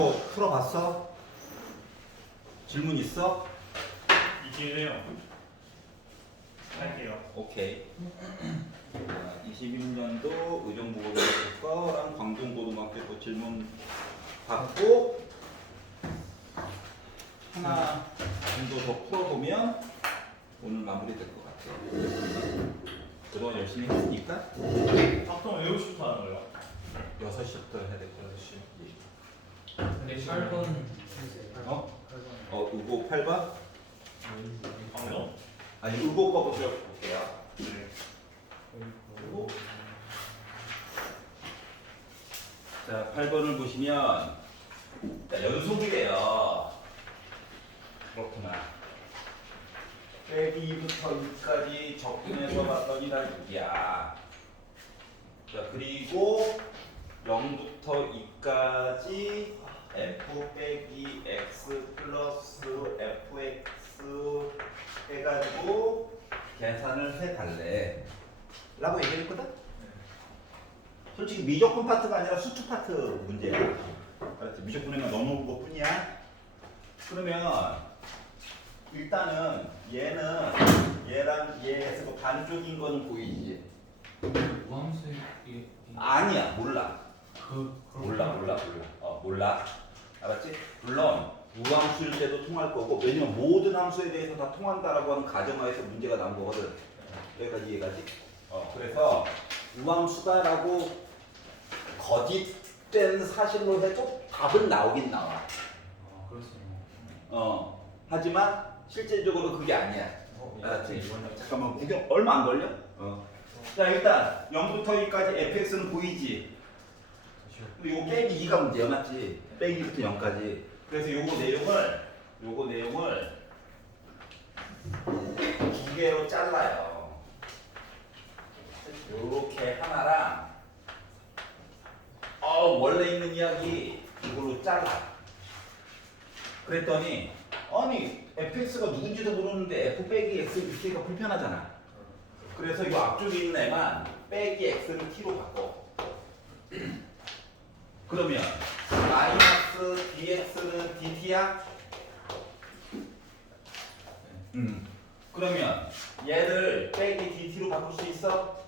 이거 풀어봤어? 질문 있어? 있긴 해요. 할게요. 오케이. 21년도 의정부고등학교 거랑 광동고등학교 거 질문 받고 하나 정도 더 풀어보면 오늘 마무리될 것 같아요. 그동안 열심히 했으니까 보통 외우시부터 하는 거예요? 6시부터 해야 될 거야. 6시. 근데 8번 어? 의고 8번? 방금? 아니 의고 거부터 볼게요. 네. 그리고 자 8번을 보시면 자, 연속이래요. 그렇구나. 빼기 2부터 2까지 적분해서 봤더니 다 6이야. 자 그리고 0부터 2까지 f 빼기 x 플러스 fx 해가지고 계산을 해달래 라고 얘기했거든? 솔직히 미적분 파트가 아니라 수축 파트 문제야. 알았지? 미적분이면 넘어온 것 뿐이야. 그러면 일단은 얘는 얘랑 얘에서 그 반쪽인 거는 보이지? 우함수의 이게 아니야 몰라. 몰라. 몰라. 알았지? 물론 우함수일 때도 통할 거고 왜냐면 모든 함수에 대해서 다 통한다라고 하는 가정하에서 문제가 나온 거거든. 여기까지 이해가지? 그래서 우함수다라고 거짓된 사실로 해도 답은 나오긴 나와. 아 그렇습니다. 하지만 실제적으로 그게 아니야. 알았지? 잠깐만 구경 얼마 안 걸려? 자 일단 0부터 2까지 fx는 보이지? 요거 빼기 2가 문제야 맞지? 빼기 2부터 0까지. 그래서 요거 내용을 두 개로 잘라요. 요렇게 하나랑 원래 있는 이야기 이걸로 잘라. 그랬더니 아니 fx가 누군지도 모르는데 f 빼기 x 이렇게가 불편하잖아. 그래서 이 앞쪽에 있는 애만 빼기 x를 t로 바꿔. 그러면 마이너스 dx는 dt야? 그러면 얘를 빼기 dt로 바꿀 수 있어?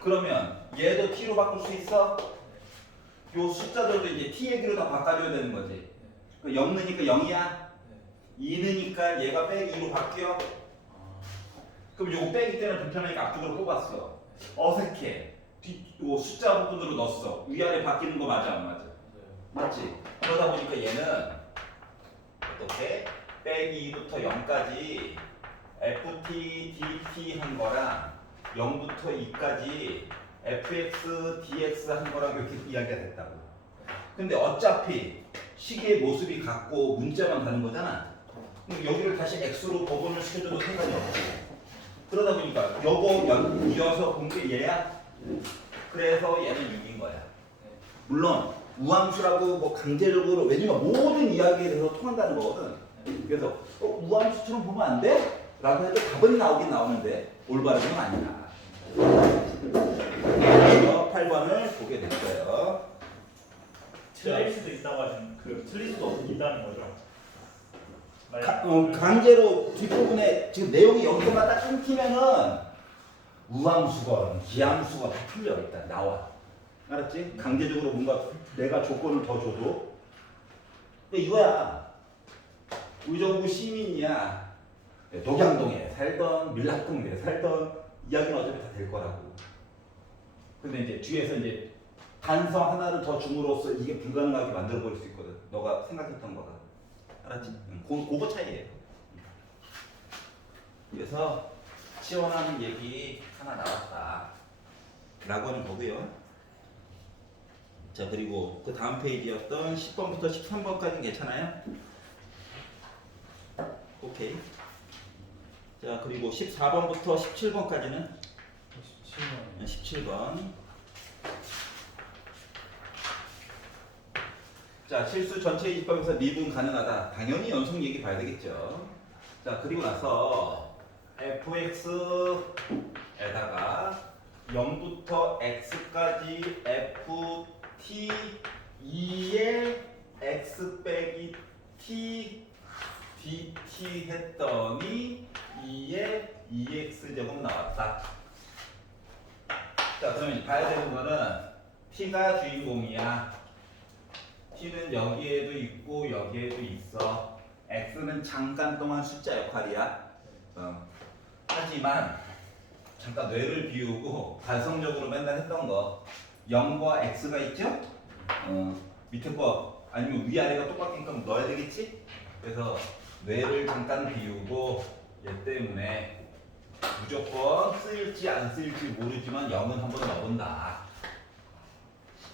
그러면 얘도 t로 바꿀 수 있어? 요 숫자들도 이제 t 얘기로 다 바꿔줘야 되는 거지. 0 넣으니까 0이야? 2 넣으니까 얘가 빼기 2로 바뀌어? 그럼 요거 빼기 때문에 불편하니까 앞쪽으로 뽑았어. 어색해. 요 숫자 부분으로 넣었어. 위아래 바뀌는 거 맞아 안 맞아? 맞지? 그러다 보니까 얘는 어떻게? 빼기 2부터 0까지 ft, dt 한 거랑 0부터 2까지 fx, dx 한 거랑 이렇게 이야기가 됐다고. 근데 어차피 식의 모습이 같고 문자만 다른 거잖아. 그럼 여기를 다시 x로 복원을 시켜줘도 상관이 없지. 그러다 보니까 요거 이어서 본 게 얘야. 그래서 얘는 6인 거야. 물론 우함수라고 뭐 강제적으로 왜냐면 모든 이야기에 대해서 통한다는 거거든. 그래서 우함수처럼 보면 안 돼? 라고 해도 답은 나오긴 나오는데 올바른 건 아니야. 그래서 8번을 보게 됐어요. 틀릴 수도 있다고 하시는 틀릴 수도 있다는 거죠. 강제로 뒷부분에 지금 내용이 여기서만 딱 끊기면은 우함수건, 기함수건 다 풀려 일단 나와. 알았지? 강제적으로 뭔가 내가 조건을 더 줘도. 근데 이거야. 의정부 시민이야. 독양동에 살던 밀락동에 살던 이야기는 어차피 다 될 거라고. 근데 이제 뒤에서 이제 단서 하나를 더 줌으로써 이게 불가능하게 만들어 버릴 수 있거든. 너가 생각했던 거가. 알았지? 그거 차이예요. 그래서 시원한 얘기 하나 나왔다 라고 하는 거고요. 자 그리고 그 다음 페이지였던 10번부터 13번까지 괜찮아요? 오케이. 자 그리고 14번부터 17번까지는 17번. 자 실수 전체 이집법에서 미분 가능하다. 당연히 연속 얘기 봐야 되겠죠. 자 그리고 나서 fx에다가 0부터 x까지 ft 2의 x 빼기 t dt 했더니 2에 2x 제곱 나왔다. 자, 그러면 봐야 되는 거는 t가 주인공이야. t는 여기에도 있고 여기에도 있어. x는 잠깐 동안 숫자 역할이야. 하지만 잠깐 뇌를 비우고 관성적으로 맨날 했던 거 0과 x가 있죠? 밑에 거 아니면 위아래가 똑같으니까 넣어야 되겠지? 그래서 뇌를 잠깐 비우고 얘 때문에 무조건 쓰일지 안 쓰일지 모르지만 0은 한번 넣어본다.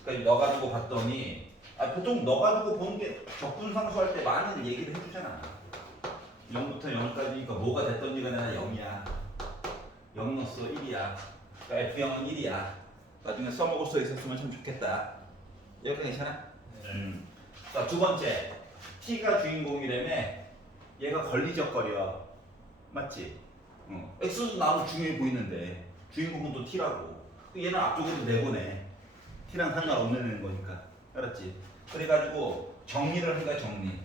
그러니까 넣어가지고 봤더니 보통 넣어가지고 보는 게 적분상수할 때 많은 얘기를 해주잖아. 0부터 0까지니까 뭐가 됐던지 간에 0이야. 0 넣었어 1이야. 그러니까 F0은 1이야. 나중에 써먹을 수 있었으면 참 좋겠다. 여기까지 괜찮아? 자, 두 번째 T가 주인공이라며 얘가 걸리적거려. 맞지? X도 나도 중요해 보이는데 주인공은 또 T라고. 얘는 앞쪽으로 내보내. T랑 상관없는 거니까. 알았지? 그래가지고 정리를 한 거야. 정리.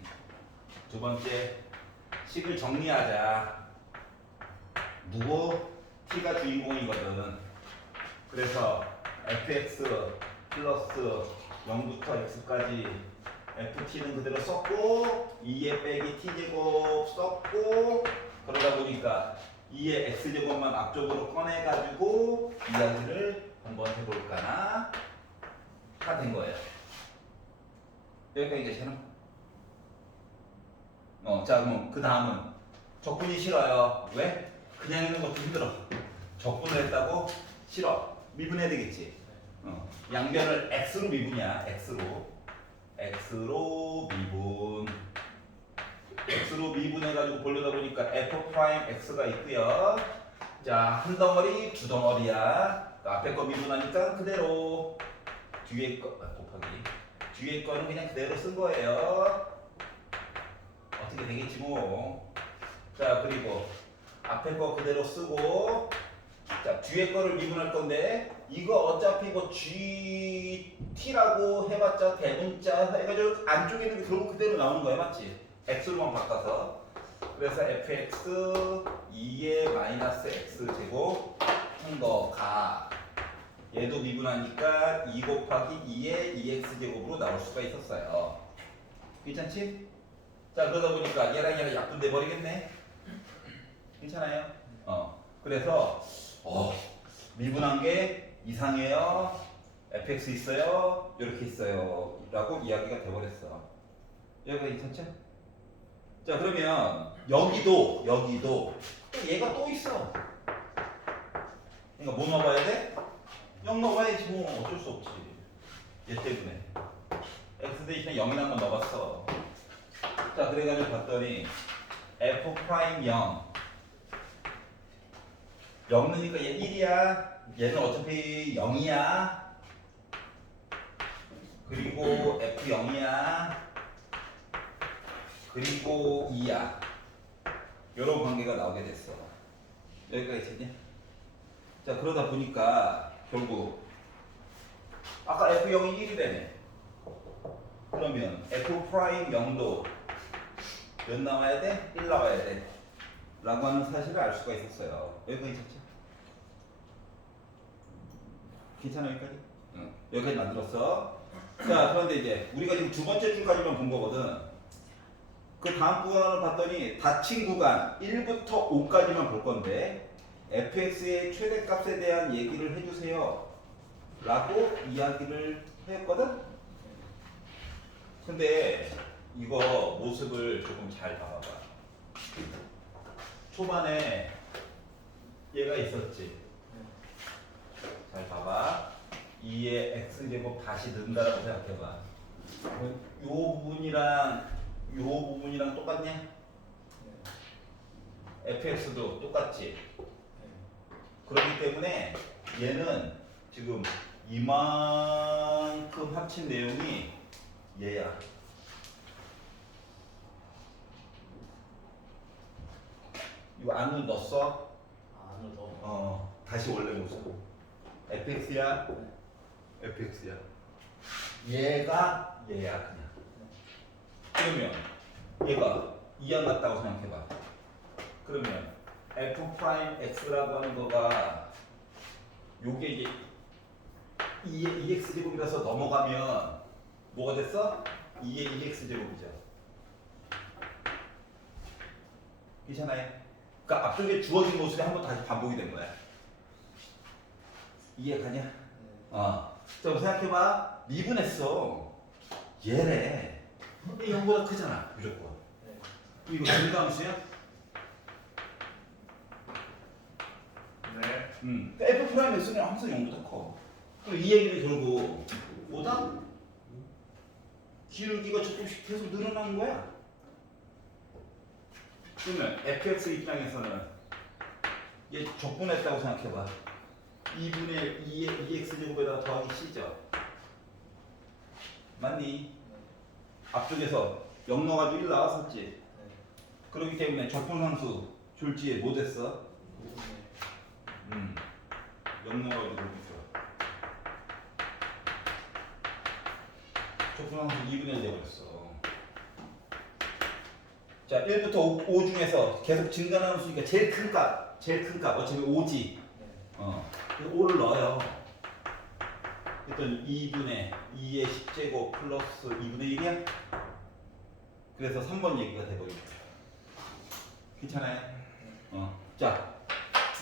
두 번째 식을 정리하자. 누구? T가 주인공이거든. 그래서 fx 플러스 0부터 x까지 ft는 그대로 썼고 2에 빼기 t제곱 썼고 그러다 보니까 2의 x제곱만 앞쪽으로 꺼내가지고 이야기를 한번 해볼까나 다 된 거예요. 여기까지 괜찮아? 자, 그럼 그 다음은 적분이 싫어요. 왜? 그냥 있는 것도 힘들어. 적분을 했다고? 싫어. 미분해야 되겠지. 양변을 x로 미분이야. x로 미분. x로 미분해가지고 보려다 보니까 f 프라임 x가 있고요. 자, 한 덩어리, 두 덩어리야. 앞에 거 미분하니까 그대로 뒤에 거 곱하기. 뒤에 거는 그냥 그대로 쓴 거예요. 어떻게 되겠지 뭐. 자, 그리고 앞에 거 그대로 쓰고 자, 뒤에 거를 미분할 건데 이거 어차피 뭐 GT라고 해봤자 대문자 해가지고 안쪽에 있는 게 결국 그대로 나오는 거야. 맞지? x로만 바꿔서 그래서 fx 2의 마이너스 x 제곱 한 거가 얘도 미분하니까 2 곱하기 2의 2x 제곱으로 나올 수가 있었어요. 괜찮지? 자, 그러다 보니까 얘랑 얘랑 약분돼 버리겠네. 괜찮아요? 그래서 미분한 게 이상해요. fx 있어요. 이렇게 있어요. 라고 이야기가 돼버렸어. 여기가 괜찮죠? 자, 그러면 여기도 또 얘가 또 있어. 그러니까 뭐 넣어봐야 돼? 0 넣어봐야지 뭐 어쩔 수 없지. 얘 때문에 x 대신에 0이나 한번 넣어봤어. 자, 그래가지고 봤더니 f 프라임 0 넣으니까 얘 1이야. 얘는 어차피 0이야. 그리고 f 0이야. 그리고 2야. 이런 관계가 나오게 됐어. 여기까지 됐냐? 자, 그러다 보니까 결국 아까 f0이 1이라네. 그러면 f 프라임 0도 몇 나와야 돼? 1 나와야 돼. 라고 하는 사실을 알 수가 있었어요. 여기까지 있었죠? 괜찮아 여기까지? 응. 여기까지 만들었어. 자, 그런데 이제 우리가 지금 두 번째 줄까지만 본 거거든. 그 다음 구간을 봤더니 닫힌 구간 1부터 5까지만 볼 건데 fx의 최대값에 대한 얘기를 해주세요. 라고 이야기를 했거든? 근데 이거 모습을 조금 잘 봐봐봐. 초반에 얘가 있었지. 잘 봐봐. 2의 x제곱 다시 넣는다라고 생각해봐. 요 부분이랑 똑같냐? fx도 똑같지. 그렇기 때문에 얘는 지금 이만큼 합친 내용이 얘야. 이거 안으로 넣었어? 안으로 넣어. 다시 원래 모습. fx야. fx야. 얘가 얘야 그냥. 그러면 얘가 2안 같다고 생각해봐. 그러면 f 프라임 x라고 하는 거가 요게 이제 2x 제곱이라서 넘어가면 뭐가 됐어? 2의 2x 제곱이죠. 괜찮아요? 그러니까 앞쪽에 주어진 모습이 한번 다시 반복이 된 거야. 이해 가냐? 자, 생각해봐. 미분했어. 얘래. 근데 0보다 크잖아. 무조건. 이거 증가함수야? 네. 그러니까 f 프라임 x는 항상 0보다 커. 그럼 이 얘기는 결국 뭐다? 기울기가 조금씩 계속 늘어나는 거야. 그러면 fx 입장에서는 얘 적분했다고 생각해봐. 2분의 2의 2x 제곱에다가 더하기 c죠. 맞니? 앞쪽에서 0 넣어가지고 1 나왔었지. 그렇기 때문에 적분함수 졸지에 뭐 됐어? 0 넣어가지고 그렇게 있어. 적분함수 2분의 1 되어버렸어. 자, 1부터 5 중에서 계속 증가하는 수니까 제일 큰 값 어차피 5지. 5를 넣어요. 그랬더니 2분의 2의 10제곱 플러스 2분의 1이야? 그래서 3번 얘기가 돼버리죠. 괜찮아요? 자,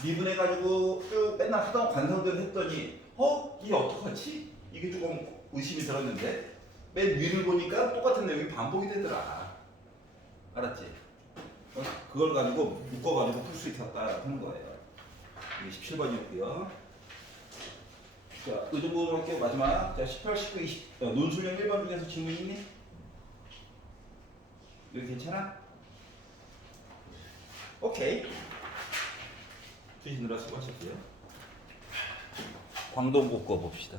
미분해가지고 쭉 맨날 하던 관성들 했더니 이게 어떡하지? 이게 조금 의심이 들었는데 맨 위를 보니까 똑같은 내용이 반복이 되더라. 알았지? 그걸 가지고 묶어가지고 풀 수 있었다 하는 거예요. 이게 17번이었고요. 자, 이 정도로 할게요. 마지막. 자, 18, 19, 20. 논술형 1번 중에서 질문 있니? 이거 괜찮아? 오케이. 주시느라 수고하셨고요. 광동곡 거 봅시다.